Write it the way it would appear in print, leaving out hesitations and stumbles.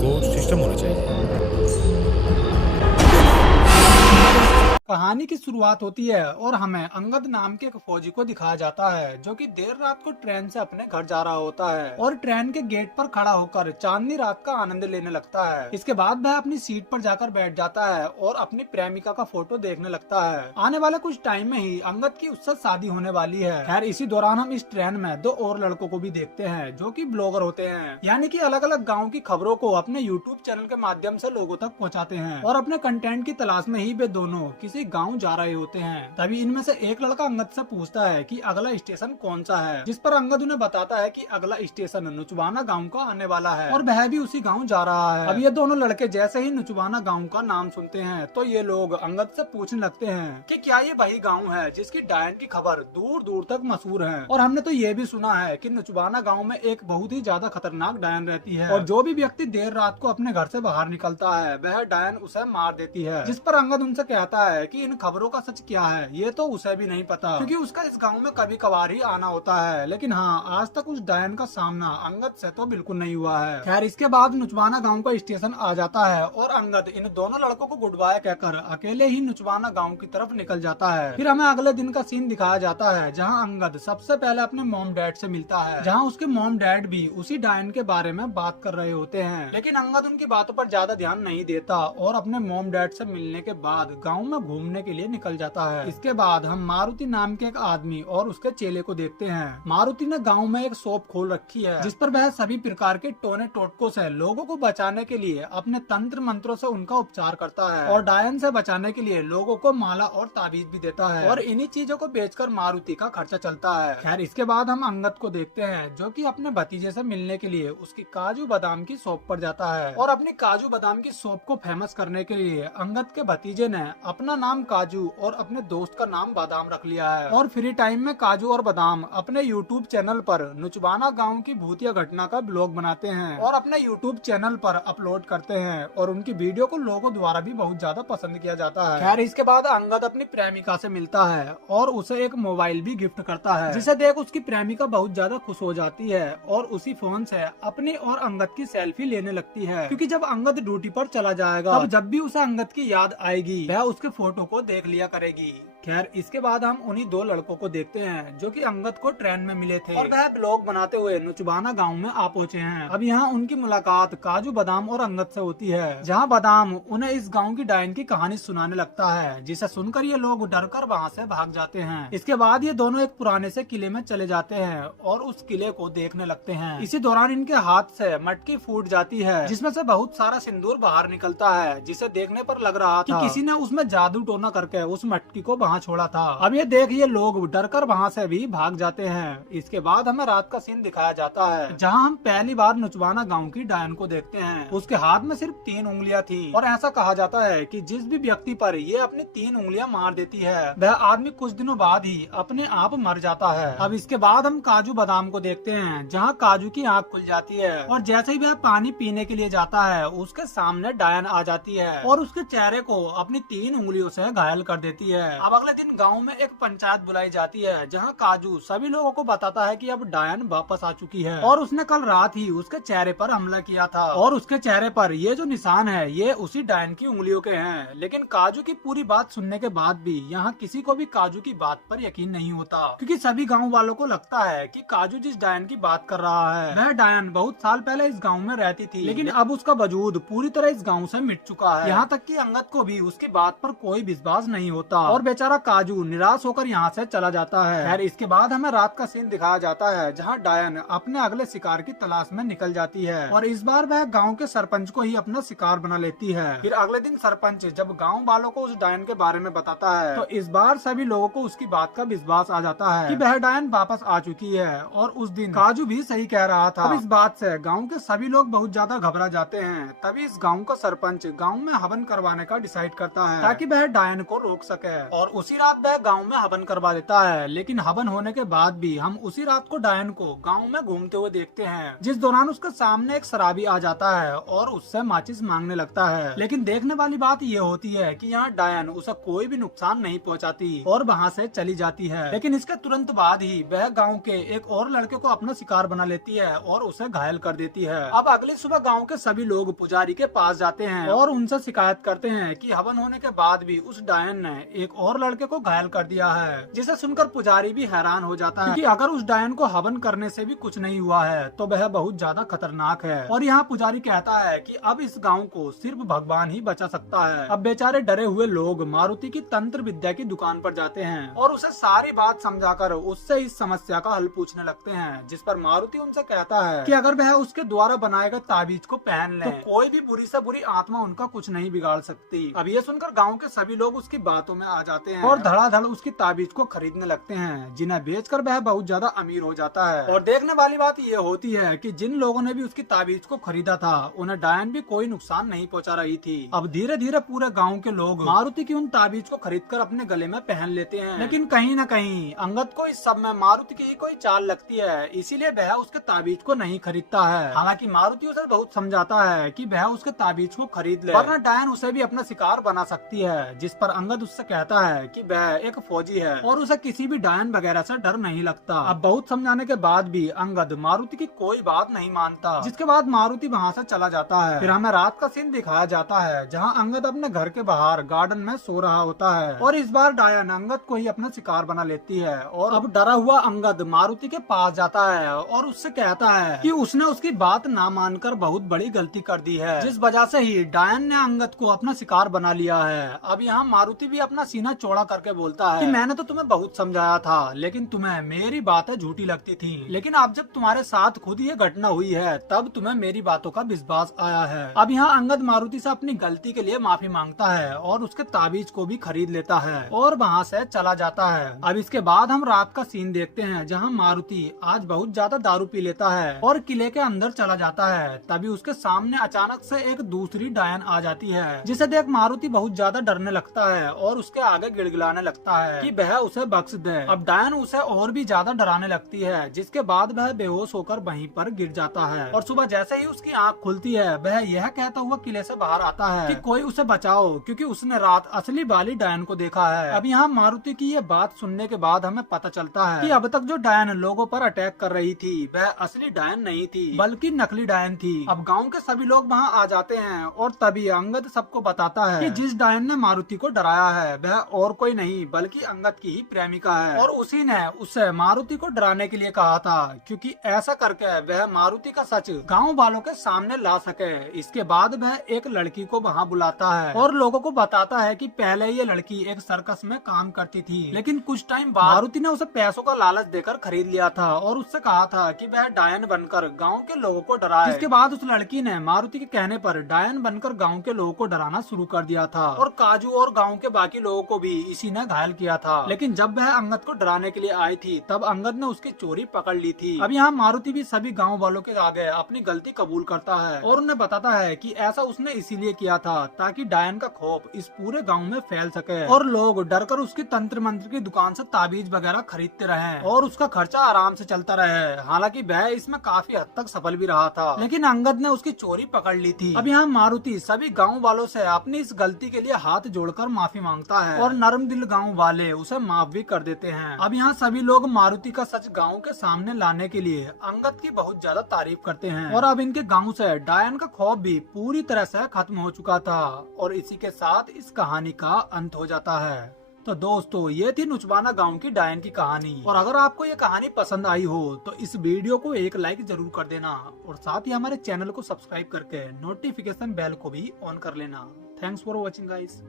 Support system होना चाहिए। कहानी की शुरुआत होती है और हमें अंगद नाम के एक फौजी को दिखाया जाता है जो कि देर रात को ट्रेन से अपने घर जा रहा होता है और ट्रेन के गेट पर खड़ा होकर चांदनी रात का आनंद लेने लगता है। इसके बाद वह अपनी सीट पर जाकर बैठ जाता है और अपनी प्रेमिका का फोटो देखने लगता है। आने वाले कुछ टाइम में ही अंगद की उससे शादी होने वाली है। खैर इसी दौरान हम इस ट्रेन में दो और लड़कों को भी देखते हैं जो कि ब्लॉगर होते हैं, यानी कि अलग अलग गाँव की खबरों को अपने यूट्यूब चैनल के माध्यम से लोगों तक पहुँचाते हैं और अपने कंटेंट की तलाश में ही वे दोनों किसी गांव जा रहे होते हैं। तभी इनमें से एक लड़का अंगद से पूछता है कि अगला स्टेशन कौन सा है, जिस पर अंगद उन्हें बताता है कि अगला स्टेशन नुचवाना गांव का आने वाला है और वह भी उसी गांव जा रहा है। अब ये दोनों लड़के जैसे ही नुचवाना गांव का नाम सुनते हैं तो ये लोग अंगद से पूछने लगते हैं कि क्या ये वही गाँव है जिसकी डायन की खबर दूर दूर तक मशहूर है। और हमने तो ये भी सुना है कि नुचवाना गाँव में एक बहुत ही ज्यादा खतरनाक डायन रहती है और जो भी व्यक्ति देर रात को अपने घर से बाहर निकलता है वह डायन उसे मार देती है। जिस पर अंगद उनसे कहता है कि इन खबरों का सच क्या है ये तो उसे भी नहीं पता, क्योंकि उसका इस गांव में कभी कभार ही आना होता है। लेकिन हाँ, आज तक उस डायन का सामना अंगद से तो बिल्कुल नहीं हुआ है। खैर इसके बाद नुचवाना गांव का स्टेशन आ जाता है और अंगद इन दोनों लड़कों को गुड बाय कहकर अकेले ही नुचवाना गाँव की तरफ निकल जाता है। फिर हमें अगले दिन का सीन दिखाया जाता है जहाँ अंगद सबसे पहले अपने मॉम डैड से मिलता है, जहाँ उसके मॉम डैड भी उसी डायन के बारे में बात कर रहे होते हैं। लेकिन अंगद उनकी बातों पर ज्यादा ध्यान नहीं देता और अपने मॉम डैड से मिलने के बाद गाँव में घूमने के लिए निकल जाता है। इसके बाद हम मारुति नाम के एक आदमी और उसके चेले को देखते हैं। मारुति ने गांव में एक शॉप खोल रखी है जिस पर वह सभी प्रकार के टोने टोटकों से लोगों को बचाने के लिए अपने तंत्र मंत्रों से उनका उपचार करता है और डायन से बचाने के लिए लोगों को माला और ताबीज भी देता है और इन्हीं चीजों को बेचकर मारुति का खर्चा चलता है। खैर इसके बाद हम अंगद को देखते हैं जो कि अपने भतीजे से मिलने के लिए उसकी काजू बादाम की शॉप पर जाता है और अपनी काजू बादाम की शॉप को फेमस करने के लिए अंगद के भतीजे ने अपना नाम काजू और अपने दोस्त का नाम बादाम रख लिया है और फ्री टाइम में काजू और बादाम अपने यूट्यूब चैनल पर नुचवाना गांव की भूतिया घटना का ब्लॉग बनाते हैं और अपने यूट्यूब चैनल पर अपलोड करते हैं और उनकी वीडियो को लोगों द्वारा भी बहुत ज्यादा पसंद किया जाता है। खैर इसके बाद अंगद अपनी प्रेमिका से मिलता है और उसे एक मोबाइल भी गिफ्ट करता है, जिसे देख उसकी प्रेमिका बहुत ज्यादा खुश हो जाती है और उसी फोन से अपनी और अंगद की सेल्फी लेने लगती है, क्योंकि जब अंगद ड्यूटी पर चला जाएगा तब जब भी उसे अंगद की याद आएगी वह उसके फोटो को देख लिया करेगी। खैर इसके बाद हम उन्हीं दो लड़कों को देखते हैं जो कि अंगद को ट्रेन में मिले थे और वह ब्लॉग बनाते हुए नुचवाना गांव में आ पहुंचे हैं। अब यहाँ उनकी मुलाकात काजू बादाम और अंगद से होती है, जहाँ बादाम उन्हें इस गांव की डायन की कहानी सुनाने लगता है, जिसे सुनकर ये लोग डरकर वहाँ से भाग जाते हैं। इसके बाद ये दोनों एक पुराने से किले में चले जाते हैं और उस किले को देखने लगते हैं। इसी दौरान इनके हाथ से मटकी फूट जाती है जिसमें से बहुत सारा सिंदूर बाहर निकलता है, जिसे देखने पर लग रहा था कि किसी ने उसमें जादू टोना करके उस मटकी को वहाँ छोड़ा था। अब ये देख ये लोग डरकर वहाँ से भी भाग जाते हैं। इसके बाद हमें रात का सीन दिखाया जाता है जहाँ हम पहली बार नुचवाना गांव की डायन को देखते हैं। उसके हाथ में सिर्फ 3 उंगलियां थी और ऐसा कहा जाता है कि जिस भी व्यक्ति पर ये अपनी 3 उंगलियां मार देती है वह आदमी कुछ दिनों बाद ही अपने आप मर जाता है। अब इसके बाद हम काजू बादाम को देखते हैं जहाँ काजू की आँख खुल जाती है और जैसे ही वह पानी पीने के लिए जाता है उसके सामने डायन आ जाती है और उसके चेहरे को अपनी 3 उंगलियों से घायल कर देती है। अब अगले दिन गांव में एक पंचायत बुलाई जाती है जहां काजू सभी लोगों को बताता है कि अब डायन वापस आ चुकी है और उसने कल रात ही उसके चेहरे पर हमला किया था और उसके चेहरे पर ये जो निशान है ये उसी डायन की उंगलियों के हैं। लेकिन काजू की पूरी बात सुनने के बाद भी यहाँ किसी को भी काजू की बात पर यकीन नहीं होता, क्योंकि सभी गाँव वालों को लगता है कि काजू जिस डायन की बात कर रहा है वह डायन बहुत साल पहले इस गाँव में रहती थी, लेकिन अब उसका वजूद पूरी तरह इस गाँव से मिट चुका है। यहाँ तक कि अंगद को भी उसकी बात पर कोई विश्वास नहीं होता और बेचारा काजू निराश होकर यहाँ से चला जाता है। खैर इसके बाद हमें रात का सीन दिखाया जाता है जहाँ डायन अपने अगले शिकार की तलाश में निकल जाती है और इस बार वह गांव के सरपंच को ही अपना शिकार बना लेती है। फिर अगले दिन सरपंच जब गांव वालों को उस डायन के बारे में बताता है तो इस बार सभी लोगों को उसकी बात का विश्वास आ जाता है कि वह डायन वापस आ चुकी है और उस दिन काजू भी सही कह रहा था। अब इस बात से गाँव के सभी लोग बहुत ज्यादा घबरा जाते हैं। तभी इस गाँव का सरपंच गाँव में हवन करवाने का डिसाइड करता है ताकि वह डायन को रोक सके और उसी रात वह गांव में हवन करवा देता है। लेकिन हवन होने के बाद भी हम उसी रात को डायन को गांव में घूमते हुए देखते हैं, जिस दौरान उसके सामने एक शराबी आ जाता है और उससे माचिस मांगने लगता है। लेकिन देखने वाली बात ये होती है कि यहाँ डायन उसे कोई भी नुकसान नहीं पहुँचाती और वहाँ से चली जाती है। लेकिन इसके तुरंत बाद ही वह गाँव के एक और लड़के को अपना शिकार बना लेती है और उसे घायल कर देती है। अब अगली सुबह गाँव के सभी लोग पुजारी के पास जाते हैं और उनसे शिकायत करते हैं कि हवन होने के बाद भी उस डायन ने एक और लड़के को घायल कर दिया है, जिसे सुनकर पुजारी भी हैरान हो जाता है कि अगर उस डायन को हवन करने से भी कुछ नहीं हुआ है तो वह बहुत ज्यादा खतरनाक है। और यहाँ पुजारी कहता है कि अब इस गांव को सिर्फ भगवान ही बचा सकता है। अब बेचारे डरे हुए लोग मारुति की तंत्र विद्या की दुकान पर जाते हैं और उसे सारी बात समझाकर उससे इस समस्या का हल पूछने लगते हैं, जिस पर मारुति उनसे कहता है कि अगर वह उसके द्वारा बनाए गए ताबीज को पहन ले तो कोई भी बुरी से बुरी आत्मा उनका कुछ नहीं बिगाड़ सकती। अब ये सुनकर गांव के सभी लोग उसकी बातों में आ जाते हैं और धड़ाधड़ उसकी ताबीज को खरीदने लगते हैं, जिन्हें बेचकर वह बहुत ज्यादा अमीर हो जाता है। और देखने वाली बात ये होती है कि जिन लोगों ने भी उसकी ताबीज को खरीदा था उन्हें डायन भी कोई नुकसान नहीं पहुंचा रही थी। अब धीरे धीरे पूरे गाँव के लोग मारुति की उन ताबीज को खरीदकर अपने गले में पहन लेते हैं। लेकिन कहीं न कहीं अंगद को इस सब में मारुति की कोई चाल लगती है, इसीलिए वह उसके ताबीज को नहीं खरीदता है। हालांकि मारुति उसे बहुत समझाता है कि वह उसके ताबीज को खरीद ले, वरना डायन उसे भी अपना शिकार बना सकती है। जिस पर अंगद उससे कहता है कि वह एक फौजी है और उसे किसी भी डायन वगैरह से डर नहीं लगता। अब बहुत समझाने के बाद भी अंगद मारुति की कोई बात नहीं मानता, जिसके बाद मारुति वहाँ से चला जाता है। फिर हमें रात का सीन दिखाया जाता है जहाँ अंगद अपने घर के बाहर गार्डन में सो रहा होता है और इस बार डायन अंगद को ही अपना शिकार बना लेती है। और अब डरा हुआ अंगद मारुति के पास जाता है और उससे कहता है कि उसने उसकी बात ना मानकर बहुत बड़ी गलती कर दी है, जिस वजह से ही डायन ने अंगद को अपना शिकार बना लिया है। अब यहाँ मारुति भी अपना सीना चौड़ा करके बोलता है कि मैंने तो तुम्हें बहुत समझाया था लेकिन तुम्हें मेरी बातें झूठी लगती थी, लेकिन अब जब तुम्हारे साथ खुद ये घटना हुई है तब तुम्हें मेरी बातों का विश्वास आया है। अब यहाँ अंगद मारुति से अपनी गलती के लिए माफी मांगता है और उसके ताबीज को भी खरीद लेता है और वहाँ से चला जाता है। अब इसके बाद हम रात का सीन देखते हैं जहाँ मारुति आज बहुत ज्यादा दारू पी लेता है और किले के अंदर चला जाता है। तभी उसके सामने अचानक से एक दूसरी डायन आ जाती है, जिसे देख मारुति बहुत ज्यादा डरने लगता है और उसके आगे गिड़गिड़ाने लगता है कि वह उसे बख्श दे। अब डायन उसे और भी ज्यादा डराने लगती है, जिसके बाद वह बेहोश होकर वहीं पर गिर जाता है। और सुबह जैसे ही उसकी आंख खुलती है वह यह कहता हुआ किले से बाहर आता है कि कोई उसे बचाओ, क्योंकि उसने रात असली वाली डायन को देखा है। अब यहाँ मारुति की ये बात सुनने के बाद हमें पता चलता है कि अब तक जो डायन लोगों पर अटैक कर रही थी वह असली डायन नहीं थी बल्कि नकली डायन थी। अब गांव के सभी लोग वहां आ जाते हैं और तभी अंगद सबको बताता है कि जिस डायन ने मारुति को डराया है वह और कोई नहीं बल्कि अंगद की ही प्रेमिका है और उसी ने उसे मारुति को डराने के लिए कहा था, क्योंकि ऐसा करके वह मारुति का सच गाँव वालों के सामने ला सके। इसके बाद वह एक लड़की को वहाँ बुलाता है और लोगों को बताता है कि पहले ये लड़की एक सर्कस में काम करती थी, लेकिन कुछ टाइम बाद मारुति ने उसे पैसों का लालच देकर खरीद लिया था और उससे कहा था कि वह डायन बनकर गांव के लोगों को डराए। इसके बाद उस लड़की ने मारुति के कहने पर डायन बनकर गांव के लोगों को डराना शुरू कर दिया था और काजू और गांव के बाकी लोगों को भी इसी ने घायल किया था। लेकिन जब वह अंगद को डराने के लिए आई थी तब अंगद ने उसकी चोरी पकड़ ली थी। अब यहाँ मारुति भी सभी गाँव वालों के आगे अपनी गलती कबूल करता है और उन्हें बताता है कि ऐसा उसने इसीलिए किया था ताकि डायन का खौफ इस पूरे गाँव में फैल सके और लोग डरकर उसकी तंत्र मंत्र की दुकान से ताबीज वगैरह खरीदते रहे और उसका खर्चा आराम से चलता रहे। हालांकि वह इसमें काफी हद तक सफल भी रहा था, लेकिन अंगद ने उसकी चोरी पकड़ ली थी। अब यहाँ मारुति सभी गाँव वालों से अपनी इस गलती के लिए हाथ जोड़कर माफी मांगता है और नरम दिल गाँव वाले उसे माफ भी कर देते हैं। अब यहाँ सभी लोग मारुति का सच गाँव के सामने लाने के लिए अंगद की बहुत ज्यादा तारीफ करते हैं और अब इनके गाँव से डायन का खौफ भी पूरी तरह से खत्म हो चुका था और इसी के साथ इस कहानी का अंत हो जाता है। तो दोस्तों ये थी नुचवाना गांव की डायन की कहानी, और अगर आपको ये कहानी पसंद आई हो तो इस वीडियो को एक लाइक जरूर कर देना और साथ ही हमारे चैनल को सब्सक्राइब करके नोटिफिकेशन बेल को भी ऑन कर लेना। Thanks for watching guys.